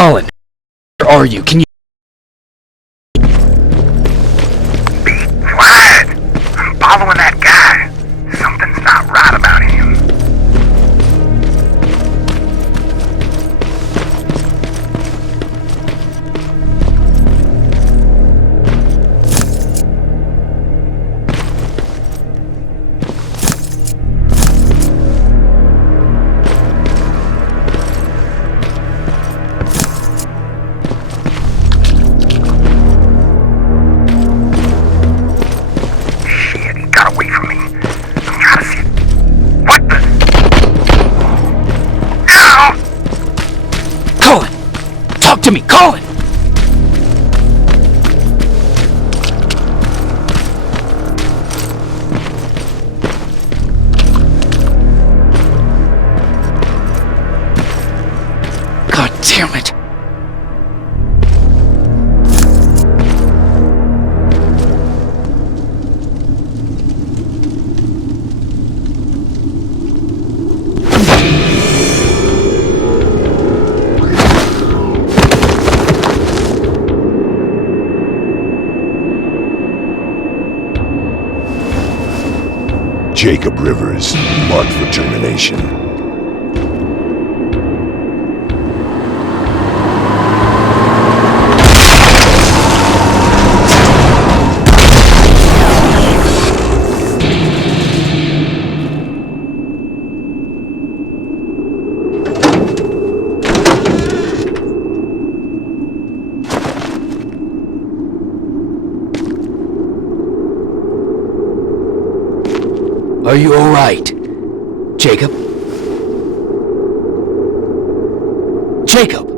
Colin, where are you? Can you... Quiet! I'm following that guy. Something's not right about him. Talk to me, Colin! God damn it! Jacob Rivers, marked for termination. Are you alright, Jacob? Jacob!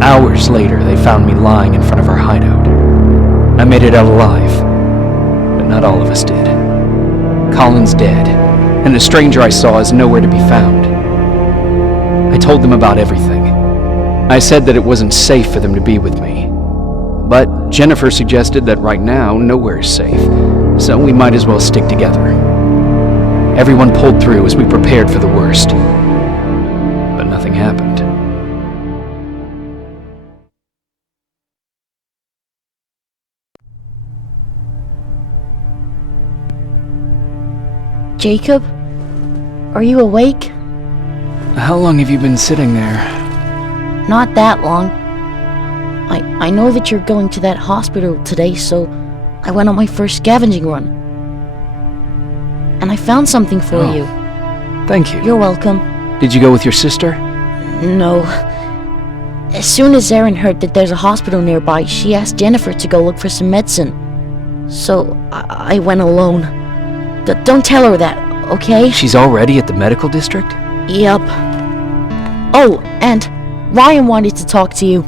Hours later, they found me lying in front of our hideout. I made it out alive, but not all of us did. Colin's dead, and the stranger I saw is nowhere to be found. I told them about everything. I said that it wasn't safe for them to be with me. But Jennifer suggested that right now, nowhere is safe, so we might as well stick together. Everyone pulled through as we prepared for the worst, but nothing happened. Jacob? Are you awake? How long have you been sitting there? Not that long. I know that you're going to that hospital today, so I went on my first scavenging run. And I found something for you. Thank you. You're welcome. Did you go with your sister? No. As soon as Erin heard that there's a hospital nearby, she asked Jennifer to go look for some medicine. So I went alone. Don't tell her that, okay? She's already at the medical district? Yup. Oh, and Ryan wanted to talk to you.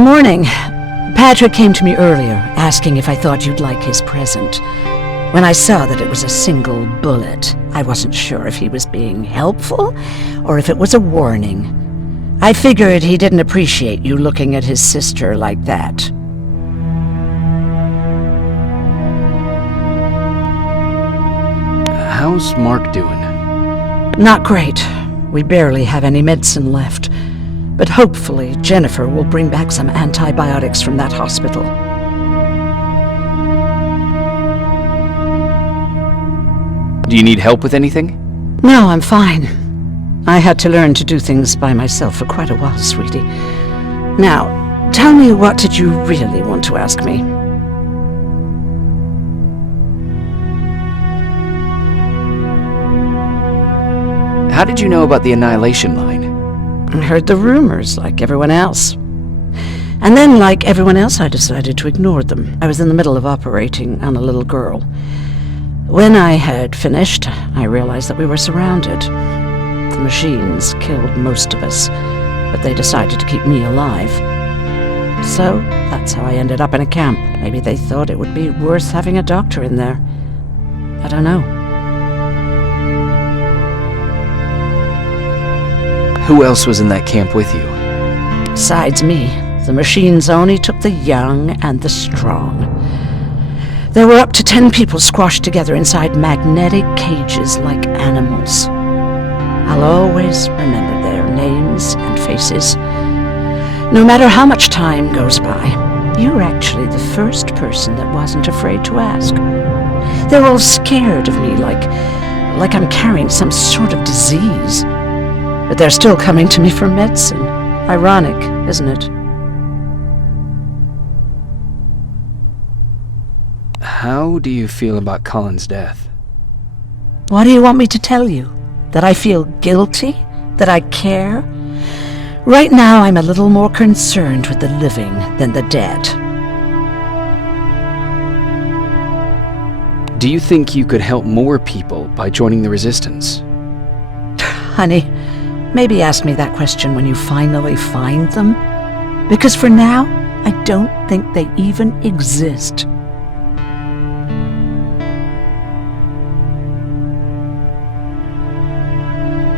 Morning. Patrick came to me earlier, asking if I thought you'd like his present. When I saw that it was a single bullet, I wasn't sure if he was being helpful or if it was a warning. I figured he didn't appreciate you looking at his sister like that. How's Mark doing? Not great. We barely have any medicine left. But hopefully Jennifer will bring back some antibiotics from that hospital. Do you need help with anything? No, I'm fine. I had to learn to do things by myself for quite a while, sweetie. Now, tell me, what did you really want to ask me? How did you know about the Annihilation Line? I heard the rumors, like everyone else. And then, like everyone else, I decided to ignore them. I was in the middle of operating on a little girl. When I had finished, I realized that we were surrounded. The machines killed most of us, but they decided to keep me alive. So, that's how I ended up in a camp. Maybe they thought it would be worth having a doctor in there. I don't know. Who else was in that camp with you? Besides me, the machines only took the young and the strong. There were up to 10 people squashed together inside magnetic cages like animals. I'll always remember their names and faces. No matter how much time goes by, you're actually the first person that wasn't afraid to ask. They're all scared of me, like I'm carrying some sort of disease. But they're still coming to me for medicine. Ironic, isn't it? How do you feel about Colin's death? What do you want me to tell you? That I feel guilty? That I care? Right now, I'm a little more concerned with the living than the dead. Do you think you could help more people by joining the Resistance? Honey, maybe ask me that question when you finally find them. Because for now, I don't think they even exist.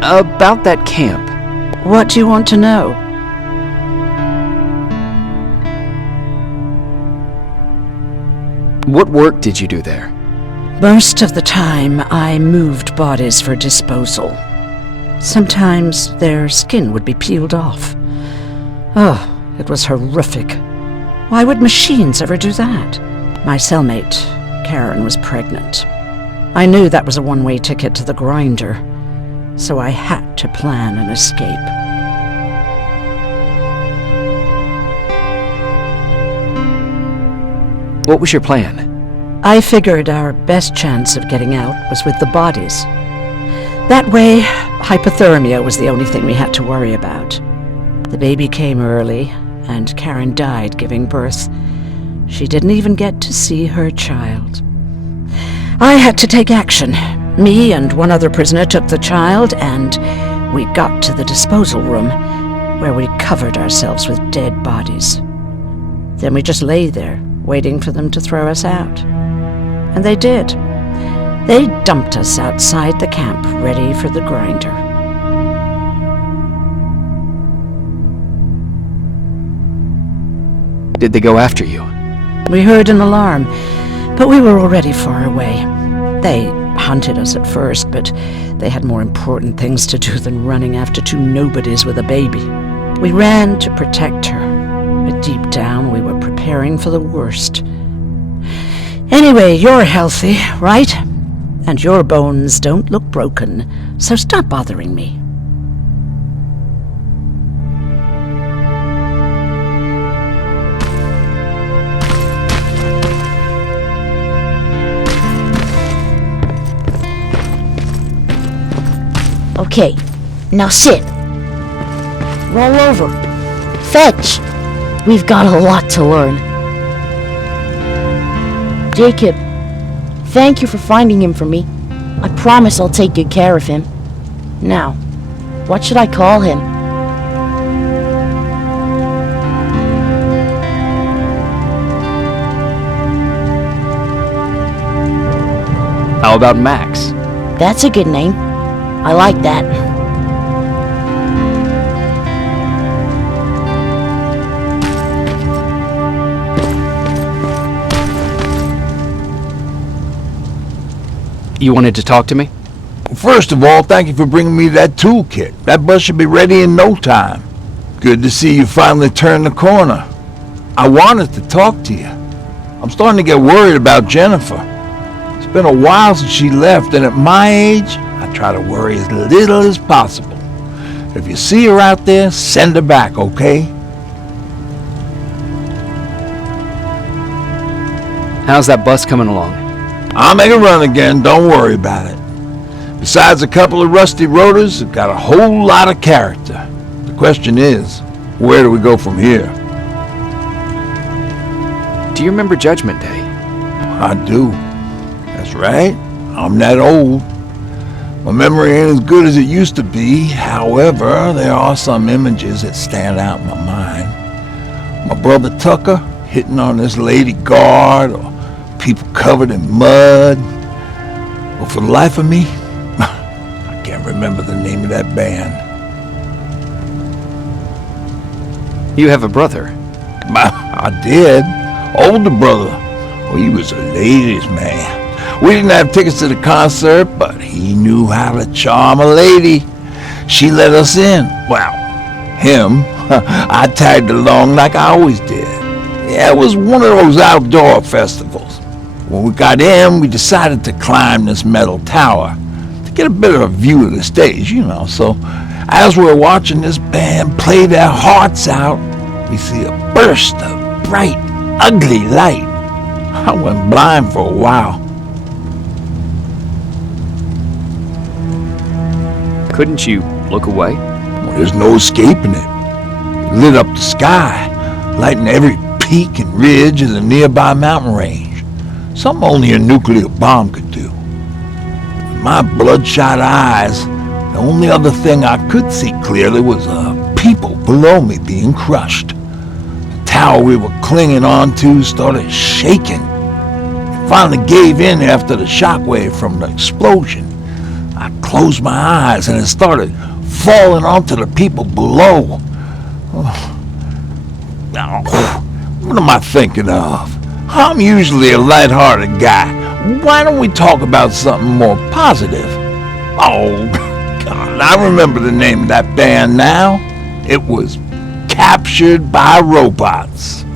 About that camp. What do you want to know? What work did you do there? Most of the time, I moved bodies for disposal. Sometimes their skin would be peeled off. Oh, it was horrific. Why would machines ever do that? My cellmate, Karen, was pregnant. I knew that was a one-way ticket to the grinder, so I had to plan an escape. What was your plan? I figured our best chance of getting out was with the bodies. That way, hypothermia was the only thing we had to worry about. The baby came early, and Karen died giving birth. She didn't even get to see her child. I had to take action. Me and one other prisoner took the child, and we got to the disposal room, where we covered ourselves with dead bodies. Then we just lay there, waiting for them to throw us out. And they did. They dumped us outside the camp, ready for the grinder. Did they go after you? We heard an alarm, but we were already far away. They hunted us at first, but they had more important things to do than running after two nobodies with a baby. We ran to protect her, but deep down we were preparing for the worst. Anyway, you're healthy, right? And your bones don't look broken, so stop bothering me. Okay, now sit. Roll over. Fetch. We've got a lot to learn. Jacob, thank you for finding him for me. I promise I'll take good care of him. Now, what should I call him? How about Max? That's a good name. I like that. You wanted to talk to me? First of all, thank you for bringing me that toolkit. That bus should be ready in no time. Good to see you finally turned the corner. I wanted to talk to you. I'm starting to get worried about Jennifer. It's been a while since she left, and at my age, I try to worry as little as possible. If you see her out there, send her back, okay? How's that bus coming along? I'll make a run again, don't worry about it. Besides a couple of rusty rotors, it got a whole lot of character. The question is, where do we go from here? Do you remember Judgment Day? I do. That's right. I'm that old. My memory ain't as good as it used to be. However, there are some images that stand out in my mind. My brother Tucker hitting on this lady guard, or people covered in mud. But for the life of me, I can't remember the name of that band. You have a brother. I did. Older brother. Well, he was a ladies' man. We didn't have tickets to the concert, but he knew how to charm a lady. She let us in. Well, him. I tagged along like I always did. Yeah, it was one of those outdoor festivals. When we got in, we decided to climb this metal tower to get a bit of a view of the stage, you know. So as we're watching this band play their hearts out, we see a burst of bright, ugly light. I went blind for a while. Couldn't you look away? Well, there's no escaping it. It lit up the sky, lighting every peak and ridge of the nearby mountain range. Something only a nuclear bomb could do. With my bloodshot eyes, the only other thing I could see clearly was people below me being crushed. The tower we were clinging onto started shaking. It finally gave in after the shockwave from the explosion. I closed my eyes and it started falling onto the people below. What am I thinking of? I'm usually a lighthearted guy. Why don't we talk about something more positive? Oh, God, I remember the name of that band now. It was Captured by Robots.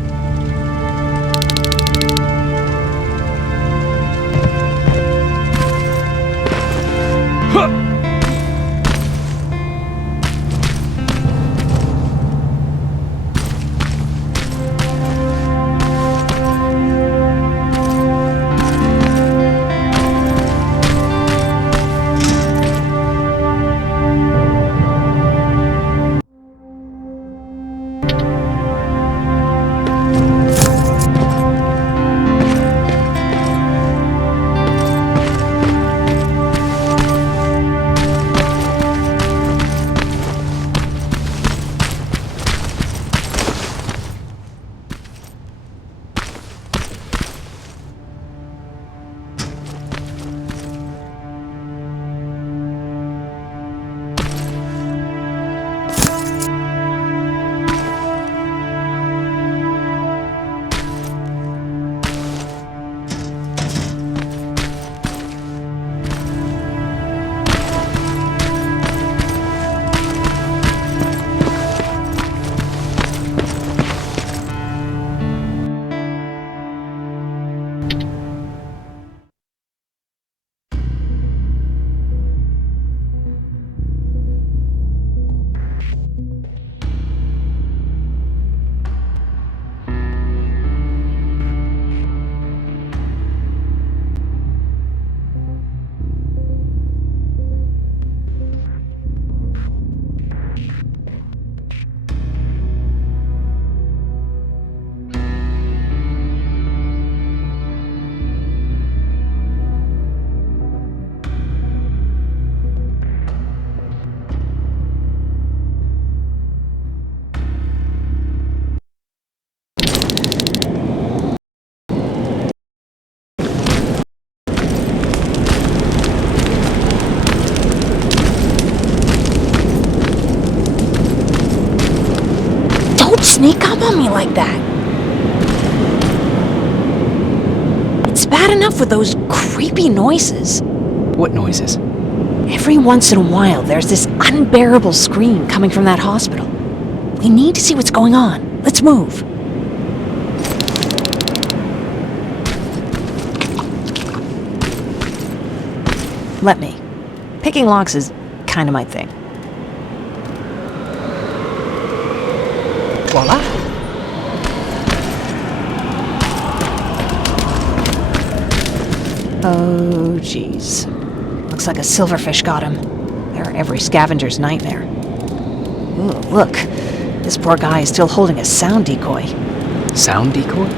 sneak up on me like that? It's bad enough with those creepy noises. What noises? Every once in a while, there's this unbearable scream coming from that hospital. We need to see what's going on. Let's move. Let me. Picking locks is kind of my thing. Voila. Oh, jeez. Looks like a silverfish got him. They're every scavenger's nightmare. Ooh, look. This poor guy is still holding a sound decoy. Sound decoy?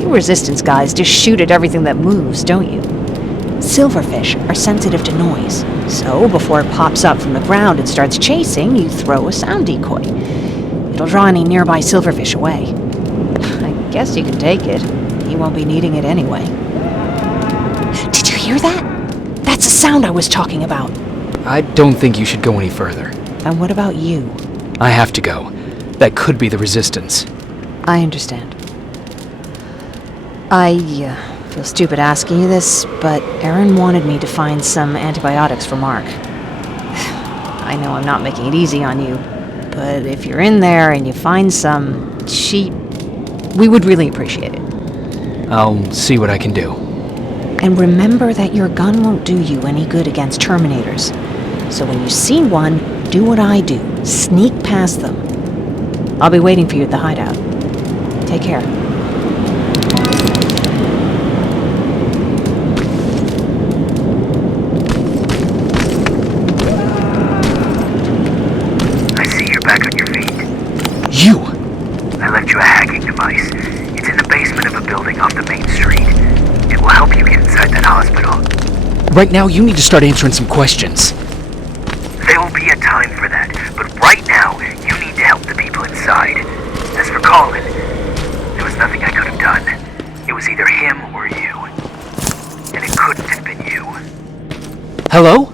You resistance guys just shoot at everything that moves, don't you? Silverfish are sensitive to noise, so before it pops up from the ground and starts chasing, you throw a sound decoy. It'll draw any nearby silverfish away. I guess you can take it. He won't be needing it anyway. Did you hear that? That's the sound I was talking about. I don't think you should go any further. And what about you? I have to go. That could be the resistance. I understand. I feel stupid asking you this, but Erin wanted me to find some antibiotics for Mark. I know I'm not making it easy on you, but if you're in there and you find some, we would really appreciate it. I'll see what I can do. And remember that your gun won't do you any good against Terminators. So when you see one, do what I do. Sneak past them. I'll be waiting for you at the hideout. Take care. I see you're back on your feet. You! I left you a hacking device. It's in the basement of a building off the main street. It will help you get inside that hospital. Right now, you need to start answering some questions. There will be a time for that, but right now, you need to help the people inside. As for Colin, there was nothing I could have done. It was either him or you. And it couldn't have been you. Hello?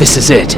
This is it.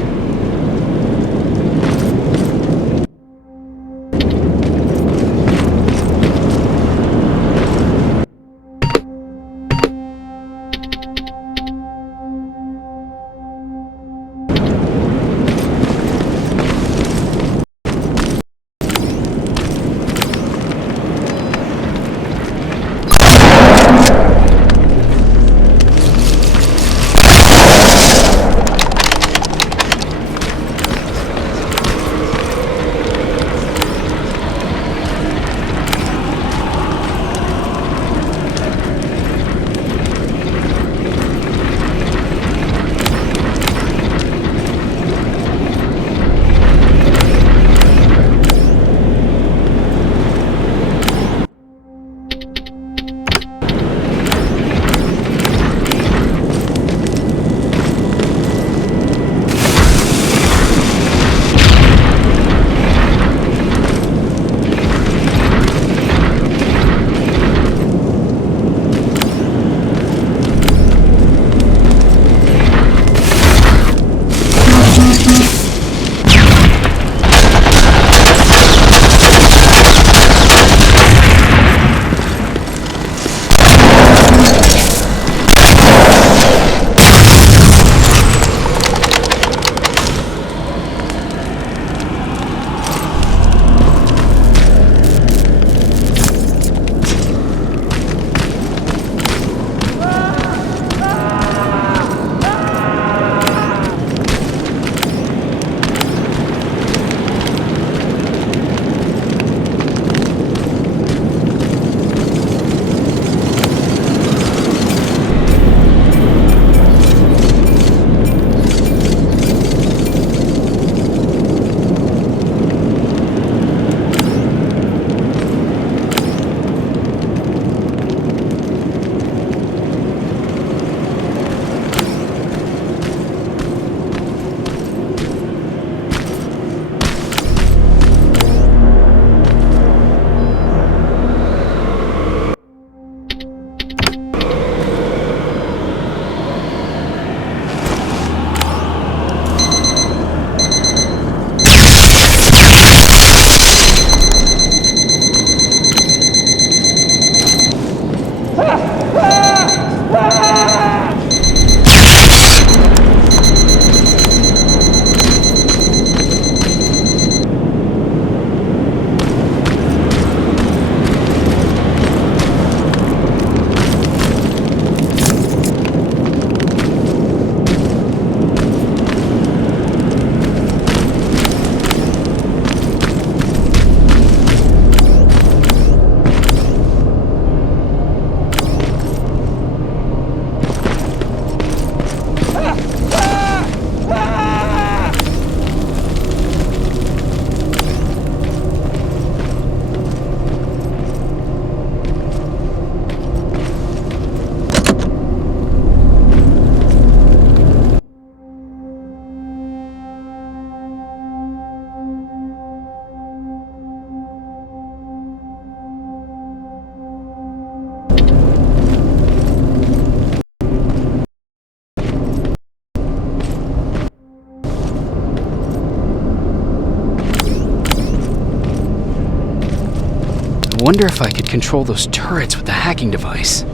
I wonder if I could control those turrets with the hacking device.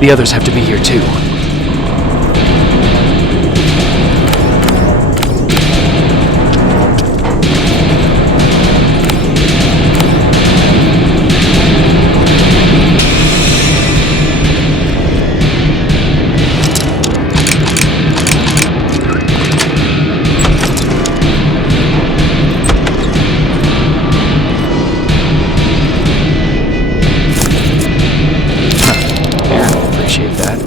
The others have to be here too. Appreciate that.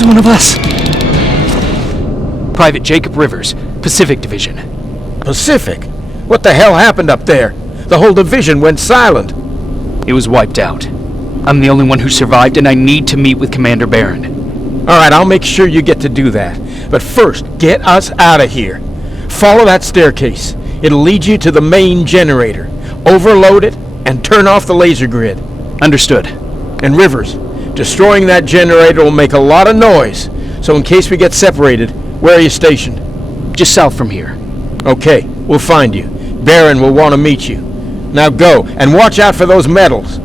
He's one of us. Private Jacob Rivers, Pacific Division. Pacific? What the hell happened up there? The whole division went silent. It was wiped out. I'm the only one who survived, and I need to meet with Commander Barron. All right, I'll make sure you get to do that. But first, get us out of here. Follow that staircase. It'll lead you to the main generator. Overload it and turn off the laser grid. Understood. And Rivers, destroying that generator will make a lot of noise. So in case we get separated, where are you stationed? Just south from here. Okay, we'll find you. Barron will want to meet you. Now go, and watch out for those medals.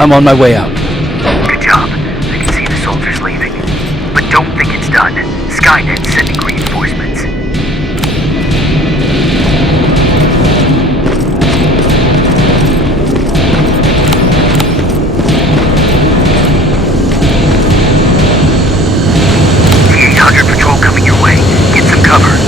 I'm on my way out. Good job. I can see the soldiers leaving. But don't think it's done. Skynet's sending reinforcements. T-800 patrol coming your way. Get some cover.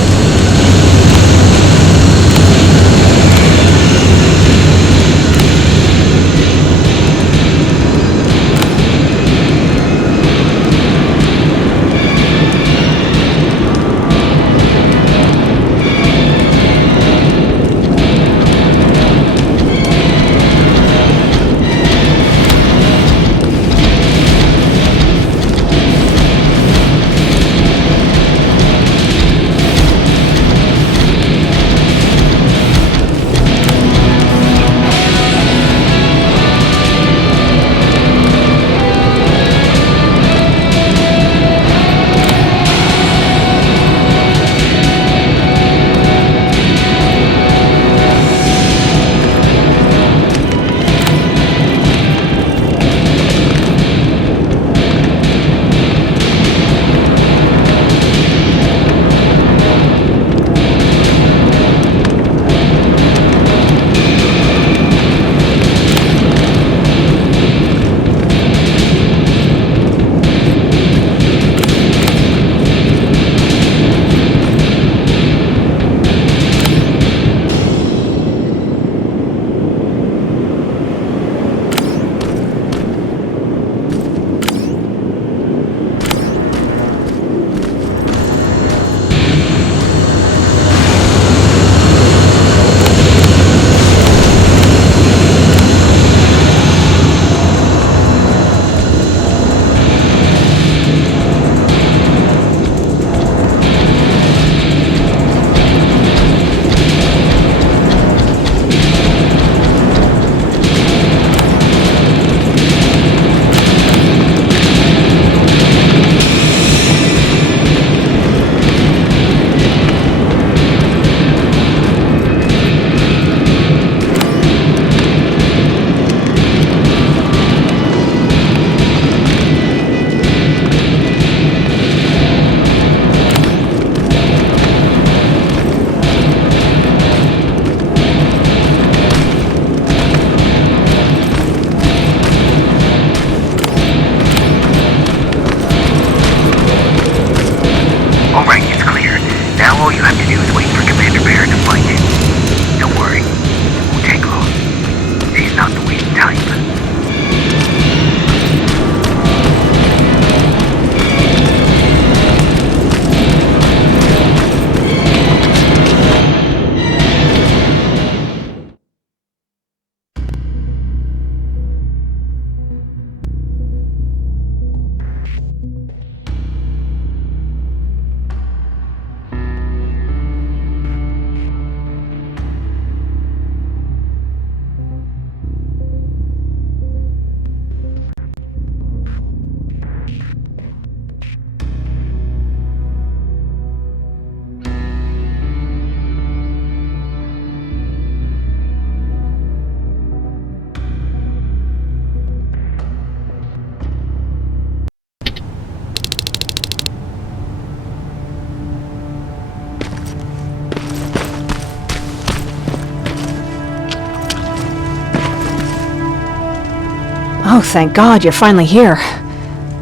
Oh, thank God, you're finally here.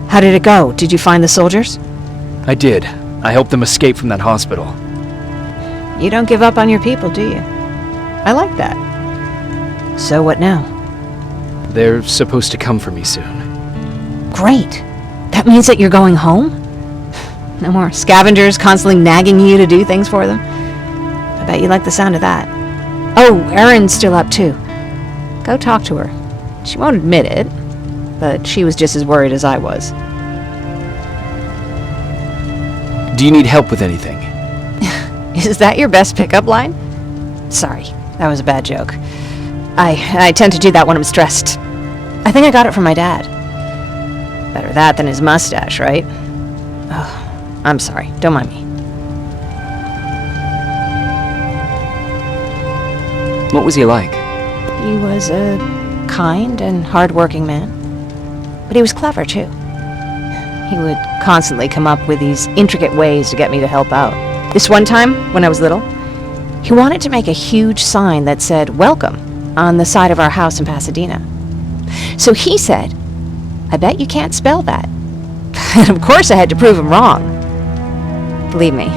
How did it go? Did you find the soldiers? I did. I helped them escape from that hospital. You don't give up on your people, do you? I like that. So what now? They're supposed to come for me soon. Great. That means that you're going home? No more scavengers constantly nagging you to do things for them? I bet you like the sound of that. Oh, Erin's still up too. Go talk to her. She won't admit it, but she was just as worried as I was. Do you need help with anything? Is that your best pickup line? Sorry, that was a bad joke. I tend to do that when I'm stressed. I think I got it from my dad. Better that than his mustache, right? Oh, I'm sorry. Don't mind me. What was he like? He was a kind and hard-working man. But he was clever, too. He would constantly come up with these intricate ways to get me to help out. This one time, when I was little, he wanted to make a huge sign that said, "Welcome," on the side of our house in Pasadena. So he said, "I bet you can't spell that." And of course I had to prove him wrong. Believe me,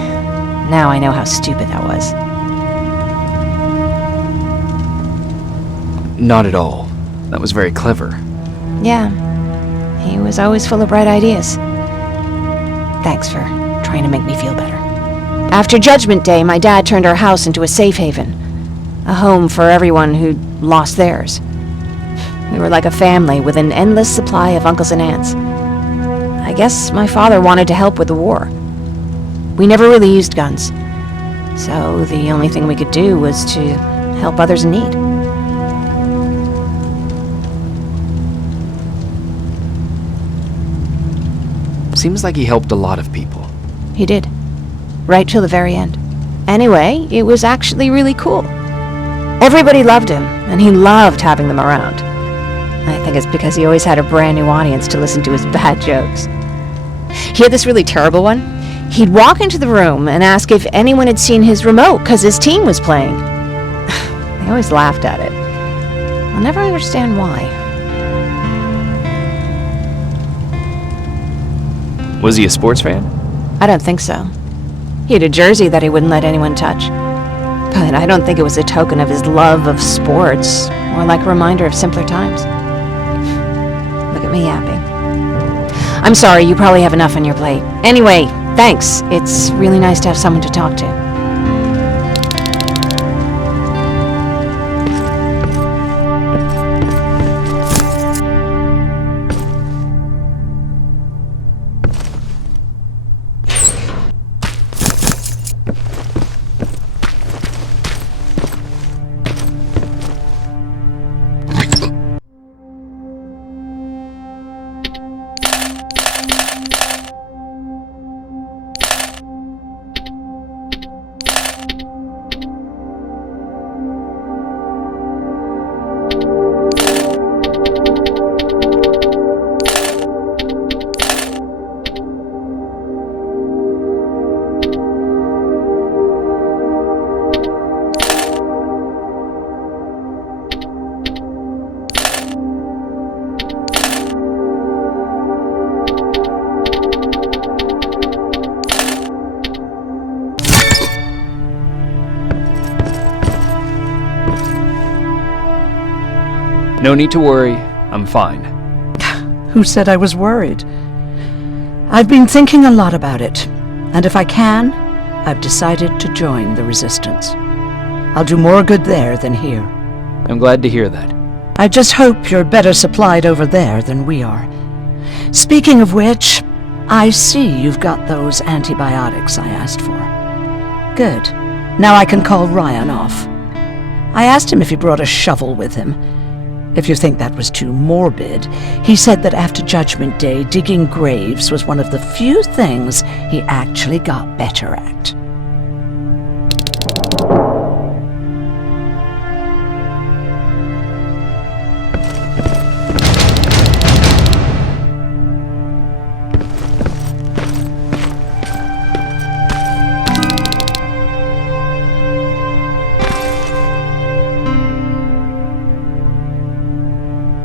now I know how stupid that was. Not at all. That was very clever. Yeah, he was always full of bright ideas. Thanks for trying to make me feel better. After Judgment Day, my dad turned our house into a safe haven, a home for everyone who'd lost theirs. We were like a family with an endless supply of uncles and aunts. I guess my father wanted to help with the war. We never really used guns, so the only thing we could do was to help others in need. Seems like he helped a lot of people. He did. Right till the very end. Anyway, it was actually really cool. Everybody loved him, and he loved having them around. I think it's because he always had a brand new audience to listen to his bad jokes. He had this really terrible one. He'd walk into the room and ask if anyone had seen his remote because his team was playing. I always laughed at it. I'll never understand why. Was he a sports fan? I don't think so. He had a jersey that he wouldn't let anyone touch. But I don't think it was a token of his love of sports, more like a reminder of simpler times. Look at me yapping. I'm sorry, you probably have enough on your plate. Anyway, thanks. It's really nice to have someone to talk to. No need to worry. I'm fine. Who said I was worried? I've been thinking a lot about it, and if I can, I've decided to join the Resistance. I'll do more good there than here. I'm glad to hear that. I just hope you're better supplied over there than we are. Speaking of which, I see you've got those antibiotics I asked for. Good. Now I can call Ryan off. I asked him if he brought a shovel with him. If you think that was too morbid, he said that after Judgment Day, digging graves was one of the few things he actually got better at.